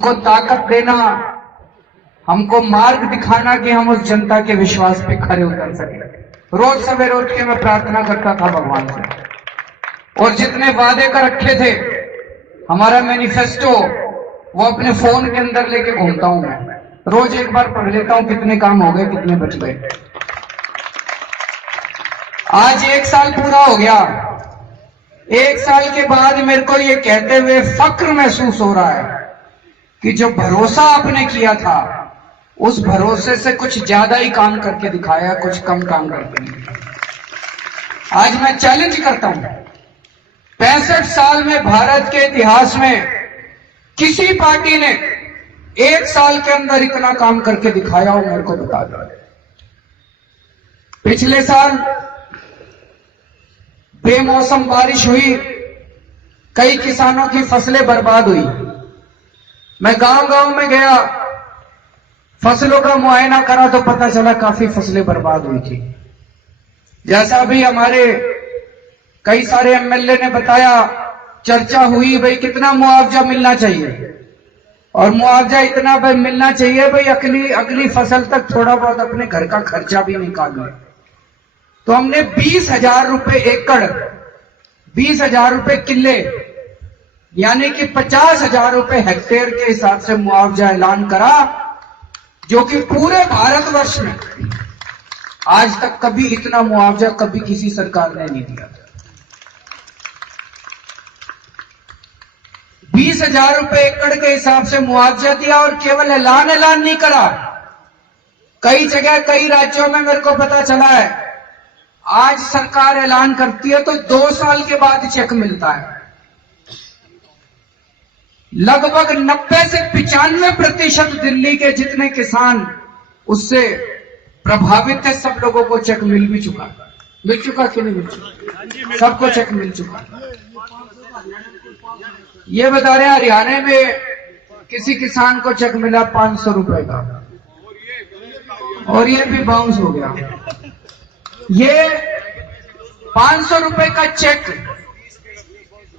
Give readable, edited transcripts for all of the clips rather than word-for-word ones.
को ताकत देना, हमको मार्ग दिखाना कि हम उस जनता के विश्वास पे खरे उतर सके। रोज सवेरे उठ के मैं प्रार्थना करता था भगवान से, और जितने वादे कर रखे थे, हमारा मैनिफेस्टो, वो अपने फोन के अंदर लेके घूमता हूं मैं। रोज एक बार पढ़ लेता हूं कितने काम हो गए, कितने बच गए। आज 1 साल पूरा हो गया। 1 साल के बाद मेरे को ये कहते हुए फक्र महसूस हो रहा है कि जो भरोसा आपने किया था, उस भरोसे से कुछ ज्यादा ही काम करके दिखाया, कुछ कम काम करके नहीं। आज मैं चैलेंज करता हूं, 65 साल में भारत के इतिहास में किसी पार्टी ने 1 साल के अंदर इतना काम करके दिखाया हो, मेरे को बता दो। पिछले साल बेमौसम बारिश हुई, कई किसानों की फसलें बर्बाद हुई। मैं गांव-गांव में गया, फसलों का मुआयना करा तो पता चला काफी फसलें बर्बाद हुई थी। जैसा भी हमारे कई सारे एमएलए ने बताया, चर्चा हुई भाई कितना मुआवजा मिलना चाहिए, और मुआवजा इतना भाई मिलना चाहिए भाई अगली फसल तक थोड़ा बहुत अपने घर का खर्चा भी निकाल ले। तो हमने 20,000 रुपए एकड़, 20,000 रुपए किले, यानी कि 50,000 रुपए हेक्टेयर के हिसाब से मुआवजा ऐलान करा, जो कि पूरे भारतवर्ष में आज तक कभी इतना मुआवजा कभी किसी सरकार ने नहीं दिया। 20,000 रुपए एकड़ के हिसाब से मुआवजा दिया, और केवल ऐलान नहीं करा। कई जगह, कई राज्यों में मेरे को पता चला है, आज सरकार ऐलान करती है तो 2 साल के बाद चेक मिलता है। लगभग 90 से 95% दिल्ली के जितने किसान उससे प्रभावित थे, सब लोगों को चेक मिल भी चुका। मिल चुका कि नहीं मिल चुका? सबको चेक मिल चुका। ये बता रहे हैं हरियाणा में किसी किसान को चेक मिला 500 रुपए का, और ये भी बाउंस हो गया। ये 500 रुपए का चेक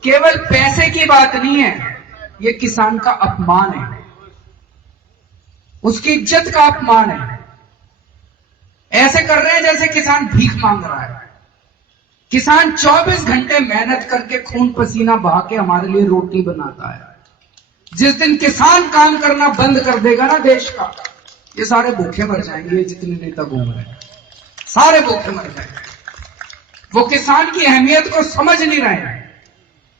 केवल पैसे की बात नहीं है, ये किसान का अपमान है, उसकी इज्जत का अपमान है। ऐसे कर रहे हैं जैसे किसान भीख मांग रहा है। किसान 24 घंटे मेहनत करके खून पसीना बहा के हमारे लिए रोटी बनाता है। जिस दिन किसान काम करना बंद कर देगा ना देश का, ये सारे भूखे मर जाएंगे। जितने नेता घूम रहे हैं सारे भूखे मर जाएंगे। वो किसान की अहमियत को समझ नहीं रहे हैं।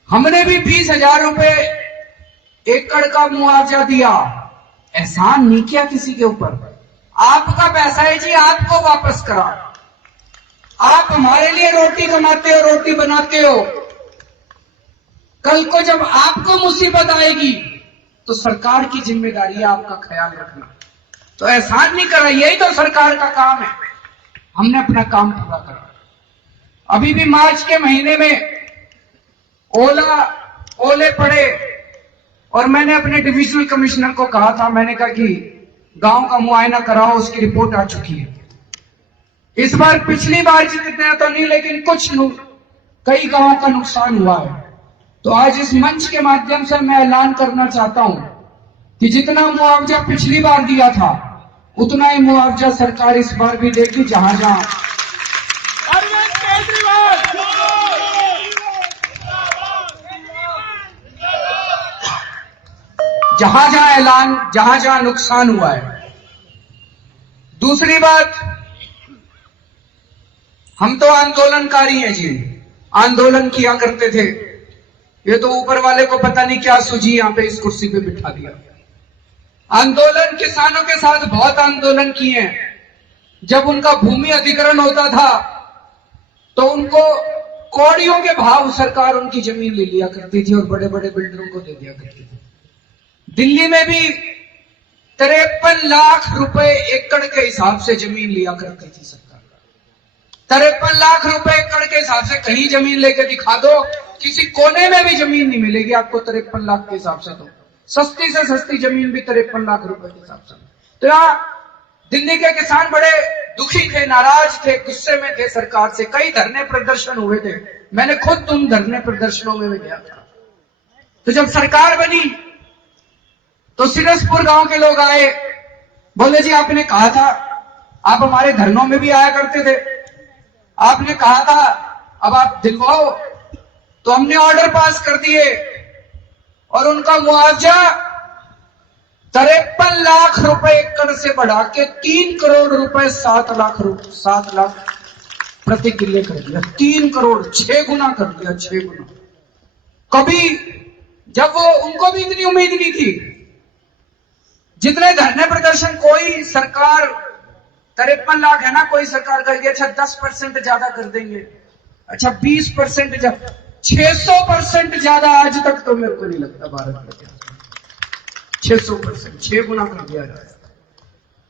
हमने भी 20,000 रुपए एकड़ का मुआवजा दिया, एहसान नहीं किया किसी के ऊपर। आपका पैसा है जी, आपको वापस करा। आप हमारे लिए रोटी कमाते हो, रोटी बनाते हो। कल को जब आपको मुसीबत आएगी तो सरकार की जिम्मेदारी है आपका ख्याल रखना। तो एहसान नहीं करा, यही तो सरकार का काम है। हमने अपना काम पूरा करा। अभी भी मार्च के महीने में ओले पड़े, और मैंने अपने डिविजनल कमिश्नर को कहा था, मैंने कहा कि गांव का मुआयना कराओ, उसकी रिपोर्ट आ चुकी है। इस बार पिछली बार जितना तो नहीं, लेकिन कई गांवों का नुकसान हुआ है। तो आज इस मंच के माध्यम से मैं ऐलान करना चाहता हूं कि जितना मुआवजा पिछली बार दिया था, उतना ही मुआवजा सरकार इस बार भी देगी। जहां जहां नुकसान हुआ है। दूसरी बात, हम तो आंदोलनकारी हैं जी, आंदोलन किया करते थे। ये तो ऊपर वाले को पता नहीं क्या सूझी, यहां पे इस कुर्सी पे बिठा दिया। आंदोलन, किसानों के साथ बहुत आंदोलन किए हैं। जब उनका भूमि अधिग्रहण होता था तो उनको कौड़ियों के भाव सरकार उनकी जमीन ले लिया करती थी और बड़े बड़े बिल्डरों को दे दिया करती थी। दिल्ली में भी 53 लाख रुपए एकड़ के हिसाब से जमीन लिया करती थी सरकार। 53 लाख रुपए एकड़ के हिसाब से कहीं जमीन लेके दिखा दो, किसी कोने में भी जमीन नहीं मिलेगी आपको 53 लाख के हिसाब से। तो सस्ती से सस्ती जमीन भी 53 लाख रुपए के हिसाब से। तो यहाँ दिल्ली के किसान बड़े दुखी थे, नाराज थे, गुस्से में थे सरकार से। कई धरने प्रदर्शन हुए थे, मैंने खुद उन धरने प्रदर्शनों में गया था। तो जब सरकार बनी तो सिरसपुर गांव के लोग आए, बोले जी आपने कहा था, आप हमारे धरनों में भी आया करते थे, आपने कहा था अब आप दिलवाओ। तो हमने ऑर्डर पास कर दिए और उनका मुआवजा 53 लाख रुपए एकड़ से बढ़ा के 3 करोड़ रुपए 7 लाख प्रति किले कर दिया। 3 करोड़ 6 गुना कर दिया, 6 गुना। कभी जब वो, उनको भी इतनी उम्मीद नहीं थी, जितने धरने प्रदर्शन कोई सरकार 53 लाख है ना, कोई सरकार कहेगी अच्छा 10% ज्यादा कर देंगे, अच्छा 20% ज्यादा, 600% ज्यादा आज तक तो मेरे को नहीं लगता भारत में 600%, 6 गुना कर दिया जाए।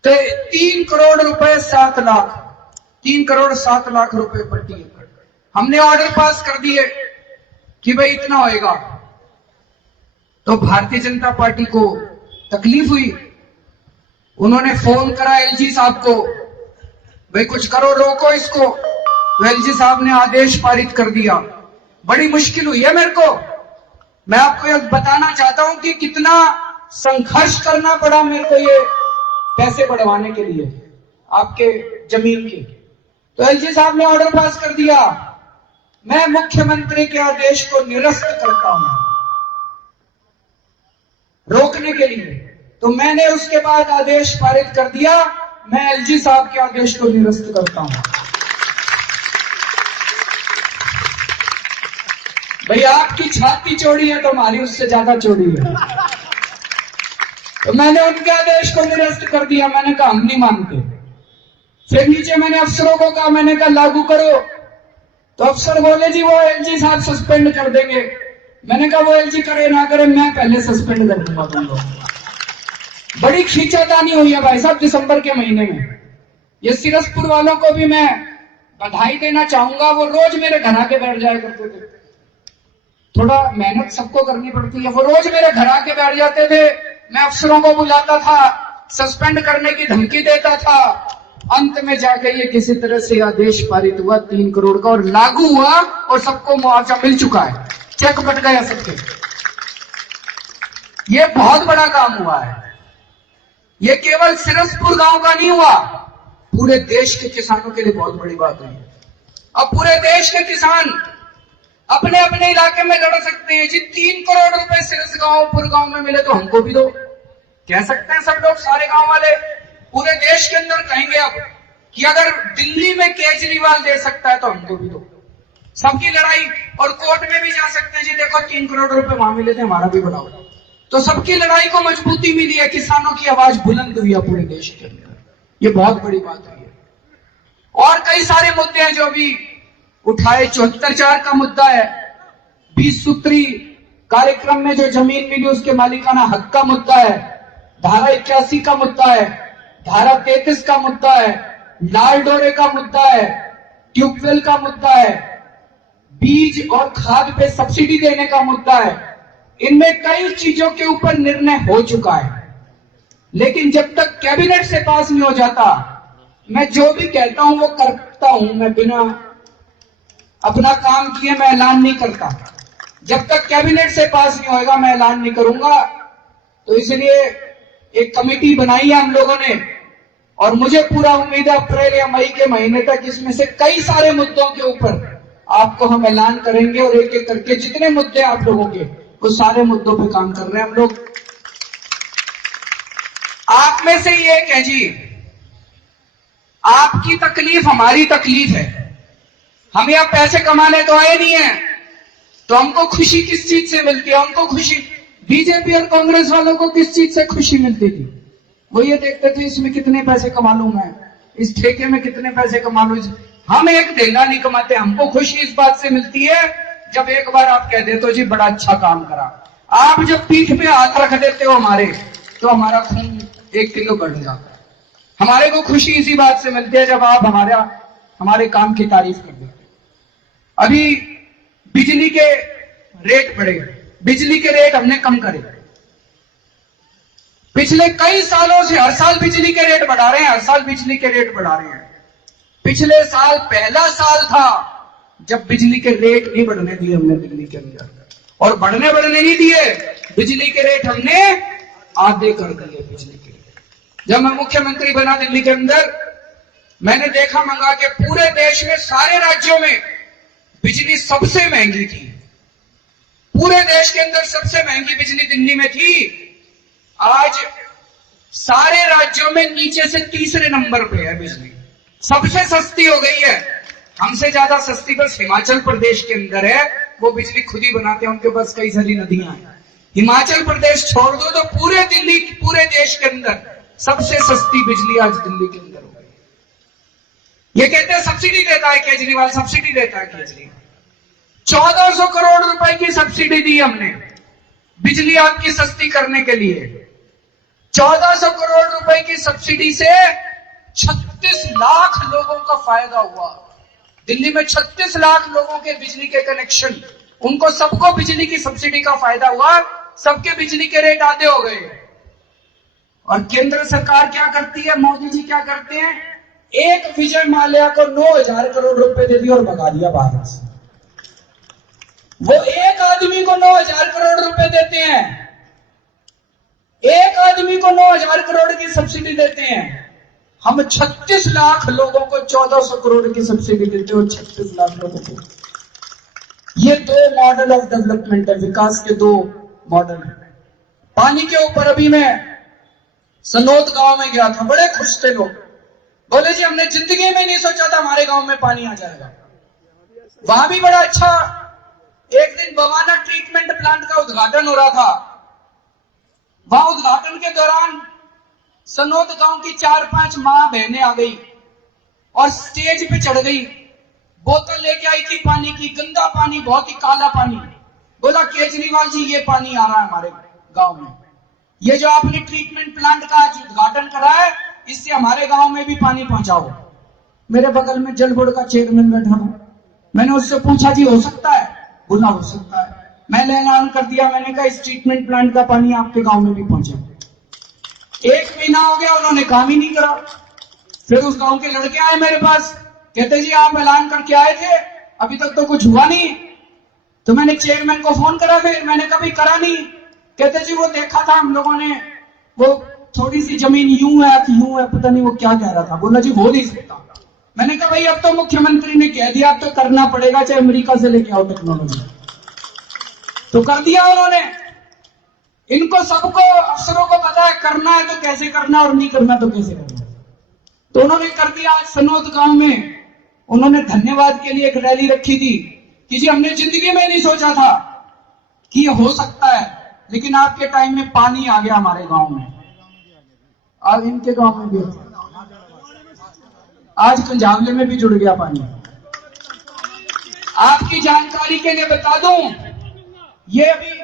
तो 3 करोड़ रुपए 7 लाख, 3 करोड़ 7 लाख रुपए प्रति एकड़ हमने ऑर्डर पास कर दिए कि भाई इतना होएगा। तो भारतीय जनता पार्टी को तकलीफ हुई, उन्होंने फोन करा एलजी साहब को, भाई कुछ करो, रोको इसको। तो एलजी साहब ने आदेश पारित कर दिया। बड़ी मुश्किल हुई है मेरे को, मैं आपको यह बताना चाहता हूं कि कितना संघर्ष करना पड़ा मेरे को ये पैसे बढ़वाने के लिए आपके जमीन के। तो एलजी साहब ने ऑर्डर पास कर दिया, मैं मुख्यमंत्री के आदेश को निरस्त करता हूं रोकने के लिए। तो मैंने उसके बाद आदेश पारित कर दिया, मैं एलजी साहब के आदेश को निरस्त करता हूं। भाई आपकी छाती चौड़ी है तो हमारी उससे ज्यादा चौड़ी है। तो मैंने उनके आदेश को निरस्त कर दिया, मैंने कहा हम नहीं मानते। फिर नीचे मैंने अफसरों को कहा, मैंने कहा लागू करो। तो अफसर बोले जी वो एलजी साहब सस्पेंड कर देंगे। मैंने कहा वो एलजी करे ना करे, मैं पहले सस्पेंड कर दूंगा तुम लोग। बड़ी खींचातानी हुई है भाई साहब दिसंबर के महीने में। ये सिरसपुर वालों को भी मैं बधाई देना चाहूंगा, वो रोज मेरे घर आके बैठ जाया करते थे। थोड़ा मेहनत सबको करनी पड़ती है, वो रोज मेरे घर आके बैठ जाते थे, मैं अफसरों को बुलाता था, सस्पेंड करने की धमकी देता था। अंत में जाके ये किसी तरह से आदेश पारित हुआ 3 करोड़ का और लागू हुआ और सबको मुआवजा मिल चुका है, चेक बट गया सबके। ये बहुत बड़ा काम हुआ है। ये केवल सिरसपुर गांव का नहीं हुआ, पूरे देश के किसानों के लिए बहुत बड़ी बात है। अब पूरे देश के किसान अपने अपने इलाके में लड़ सकते हैं जी। 3 करोड़ रुपए सिरस गांव गांव में मिले तो हमको भी दो, कह सकते हैं सब लोग, सारे गांव वाले पूरे देश के अंदर कहेंगे अब कि अगर दिल्ली में केजरीवाल दे सकता है तो हमको भी दो। सबकी लड़ाई, और कोर्ट में भी जा सकते हैं जी, देखो 3 करोड़ रुपए वहां मिले थे, हमारा भी बढ़ाओ। तो सबकी लड़ाई को मजबूती मिली है, किसानों की आवाज बुलंद हुई है पूरे देश के अंदर। ये बहुत बड़ी बात हुई है। और कई सारे मुद्दे हैं जो अभी उठाए। 74(4) का मुद्दा है, 20 सूत्री कार्यक्रम में जो जमीन मिली उसके मालिकाना हक का मुद्दा है, धारा 81 का मुद्दा है, धारा 33 का मुद्दा है, लाल डोरे का मुद्दा है, ट्यूबवेल का मुद्दा है, बीज और खाद पे सब्सिडी देने का मुद्दा है। इनमें कई चीजों के ऊपर निर्णय हो चुका है, लेकिन जब तक कैबिनेट से पास नहीं हो जाता, मैं जो भी कहता हूं वो करता हूं। मैं बिना अपना काम किए मैं ऐलान नहीं करता। जब तक कैबिनेट से पास नहीं होएगा मैं ऐलान नहीं करूंगा। तो इसलिए एक कमेटी बनाई है हम लोगों ने, और मुझे पूरा उम्मीद है अप्रैल या मई के महीने तक इसमें से कई सारे मुद्दों के ऊपर आपको हम ऐलान करेंगे, और एक एक करके जितने मुद्दे आप लोगों के, वो सारे मुद्दों पे काम कर रहे हैं हम लोग। आप में से ही एक है जी, आपकी तकलीफ हमारी तकलीफ है। हम यहां पैसे कमाने तो आए नहीं है, तो हमको खुशी किस चीज से मिलती है? हमको खुशी बीजेपी और कांग्रेस वालों को किस चीज से खुशी मिलती थी? वो ये देखते थे इसमें कितने पैसे कमा लूं मैं, इस ठेके में कितने पैसे कमा लूं। हम एक ढेला नहीं कमाते, हमको खुशी इस बात से मिलती है जब एक बार आप कह देते हो जी बड़ा अच्छा काम करा। आप जब पीठ पे हाथ रख देते हो हमारे, तो हमारा खून 1 किलो बढ़ जाता है। हमारे को खुशी इसी बात से मिलती है जब आप हमारे काम की तारीफ कर देते हो। अभी बिजली के रेट बढ़े, बिजली के रेट हमने कम करे। पिछले कई सालों से हर साल बिजली के रेट बढ़ा रहे हैं, हर साल बिजली के रेट बढ़ा रहे हैं। पिछले साल पहला साल था जब बिजली के रेट नहीं बढ़ने दिए हमने दिल्ली के अंदर, और बढ़ने नहीं दिए, बिजली के रेट हमने आधे कर दिए बिजली के। जब मैं मुख्यमंत्री बना दिल्ली के अंदर, मैंने देखा मंगा के पूरे देश में सारे राज्यों में बिजली सबसे महंगी थी। पूरे देश के अंदर सबसे महंगी बिजली दिल्ली में थी। आज सारे राज्यों में नीचे से तीसरे नंबर पे है बिजली, सबसे सस्ती हो गई है। हमसे ज्यादा सस्ती बस हिमाचल प्रदेश के अंदर है, वो बिजली खुद ही बनाते हैं, उनके पास कई सारी नदियां हैं। हिमाचल प्रदेश छोड़ दो तो पूरे दिल्ली, पूरे देश के अंदर सबसे सस्ती बिजली आज दिल्ली के अंदर हो गई। ये कहते हैं सब्सिडी देता है केजरीवाल, सब्सिडी देता है केजरीवाल। 1400 करोड़ रुपए की सब्सिडी दी हमने बिजली आपकी सस्ती करने के लिए। 1400 करोड़ रुपए की सब्सिडी से 36 लाख लोगों का फायदा हुआ। दिल्ली में 36 लाख लोगों के बिजली के कनेक्शन, उनको सबको बिजली की सब्सिडी का फायदा हुआ, सबके बिजली के रेट आधे हो गए। और केंद्र सरकार क्या करती है, मोदी जी क्या करते हैं, एक विजय माल्या को 9,000 करोड़ रुपए दे दिया और भगा दिया भारत से। वो एक आदमी को 9,000 करोड़ रुपए देते हैं, एक आदमी को 9,000 करोड़ की सब्सिडी देते हैं। हम 36 लाख लोगों को 1400 करोड़ की सब्सिडी देते हो, 36 लाख लोगों को। ये दो मॉडल ऑफ डेवलपमेंट है, विकास के दो मॉडल है। पानी के ऊपर अभी मैं सनोद गांव में गया था, बड़े खुश थे लोग, बोले जी हमने जिंदगी में नहीं सोचा था हमारे गांव में पानी आ जाएगा। वहां भी बड़ा अच्छा, एक दिन बवाना ट्रीटमेंट प्लांट का उद्घाटन हो रहा था। वहां उद्घाटन के दौरान सनोद गांव की 4-5 मां बहनें आ गई और स्टेज पे चढ़ गई, बोतल लेके आई थी पानी की, गंदा पानी, बहुत ही काला पानी। बोला केजरीवाल जी ये पानी आ रहा है हमारे गांव में, ये जो आपने ट्रीटमेंट प्लांट का आज उद्घाटन करा है, इससे हमारे गांव में भी पानी पहुंचाओ। मेरे बगल में जल बोर्ड का चेयरमैन बैठा था, मैंने उससे पूछा जी हो सकता है? बोला हो सकता है। मैंने ऐलान कर दिया, मैंने कहा इस ट्रीटमेंट प्लांट का पानी आपके गांव में भी पहुंचे। 1 महीना हो गया, उन्होंने काम ही नहीं करा। फिर उस गांव के लड़के आए मेरे पास, कहते जी आप ऐलान करके आए थे, अभी तक तो कुछ हुआ नहीं। तो मैंने चेयरमैन को फोन करा, फिर मैंने कभी करा नहीं। कहते जी वो देखा था हम लोगों ने, वो थोड़ी सी जमीन यूं है कि यूं है, पता नहीं वो क्या कह रहा था। बोला जी हो नहीं सकता। मैंने कहा भाई अब तो मुख्यमंत्री ने कह दिया, अब तो करना पड़ेगा, चाहे अमेरिका से लेके आओ टेक्नोलॉजी। तो कर दिया उन्होंने। इनको सबको, अफसरों को पता है करना है तो कैसे करना और नहीं करना तो कैसे करना। तो उन्होंने कर दिया। आज सनोद गांव में उन्होंने धन्यवाद के लिए एक रैली रखी थी कि जी हमने जिंदगी में नहीं सोचा था कि ये हो सकता है, लेकिन आपके टाइम में पानी आ गया हमारे गांव में, और इनके गांव में भी, आज कंजावले में भी जुड़ गया पानी। आपकी जानकारी के लिए बता दूं, ये अभी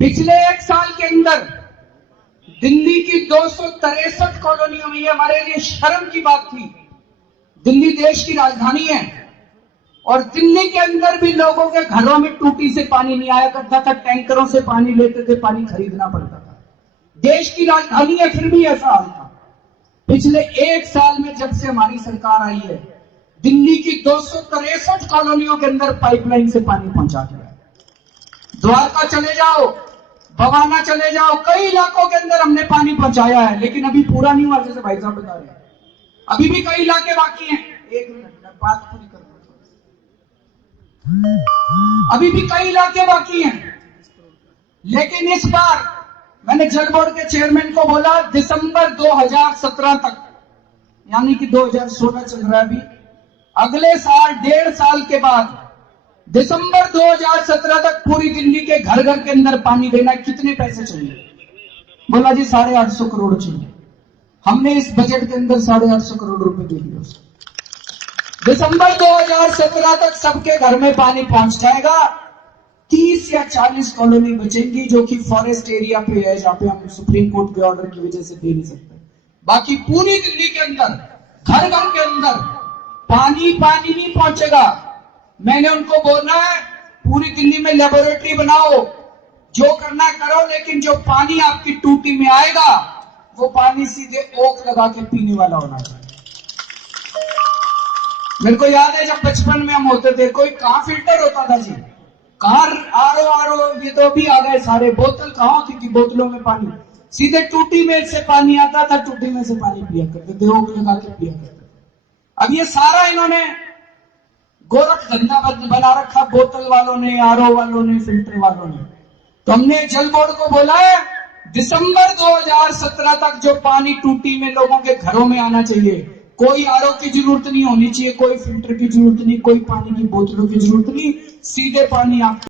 पिछले 1 साल के अंदर दिल्ली की 263 कॉलोनियों में, ये हमारे लिए शर्म की बात थी। दिल्ली देश की राजधानी है और दिल्ली के अंदर भी लोगों के घरों में टूटी से पानी नहीं आया करता था, टैंकरों से पानी लेते थे, पानी खरीदना पड़ता था। देश की राजधानी है, फिर भी ऐसा हाल था। पिछले 1 साल में जब से हमारी सरकार आई है, दिल्ली की 263 कॉलोनियों के अंदर पाइपलाइन से पानी पहुंचा दिया। द्वारका चले जाओ, बवाना चले जाओ, कई इलाकों के अंदर हमने पानी पहुंचाया है, लेकिन अभी पूरा नहीं हुआ, जैसे भाई साहब बता रहे हैं। अभी भी कई इलाके बाकी हैं। 1 मिनट में बात पूरी कर, अभी भी कई इलाके बाकी हैं। लेकिन इस बार मैंने जल बोर्ड के चेयरमैन को बोला, दिसंबर 2017 तक, यानी कि 2016 चल रहा है अभी, अगले साल 1.5 साल के बाद दिसंबर 2017 तक पूरी दिल्ली के घर घर के अंदर पानी देना, कितने पैसे चाहिए? बोला जी 850 करोड़ चाहिए। हमने इस बजट के अंदर 850 करोड़ रुपए दे दिए। दिसंबर 2017 तक सबके घर में पानी पहुंच जाएगा। 30 या 40 कॉलोनी बचेंगी जो कि फॉरेस्ट एरिया पे है, जहां पे हम सुप्रीम कोर्ट के ऑर्डर की वजह से दे नहीं सकते। बाकी पूरी दिल्ली के अंदर घर घर के अंदर पानी नहीं पहुंचेगा। मैंने उनको बोला है पूरी दिल्ली में लेबोरेटरी बनाओ, जो करना करो, लेकिन जो पानी आपकी टूटी में आएगा वो पानी सीधे ओक लगा के पीने वाला होना चाहिए। मेरे को याद है जब बचपन में हम होते थे, कोई कहां फिल्टर होता था जी, कहां आरो, ये तो अभी आ गए सारे। बोतल कहां होती थी, बोतलों में पानी सीधे टूटी में से पानी आता था, टूटी में से पानी पिया करते थे, ओक लगा के पिया करते थे। अब ये सारा इन्होंने गोरख धंधा बना रखा, बोतल वालों ने, आरओ वालों ने, फिल्टर वालों ने। तो हमने जल बोर्ड को बोला है दिसंबर 2017 तक जो पानी टूटी में लोगों के घरों में आना चाहिए, कोई आरओ की जरूरत नहीं होनी चाहिए, कोई फिल्टर की जरूरत नहीं, कोई पानी की बोतलों की जरूरत नहीं, सीधे पानी आप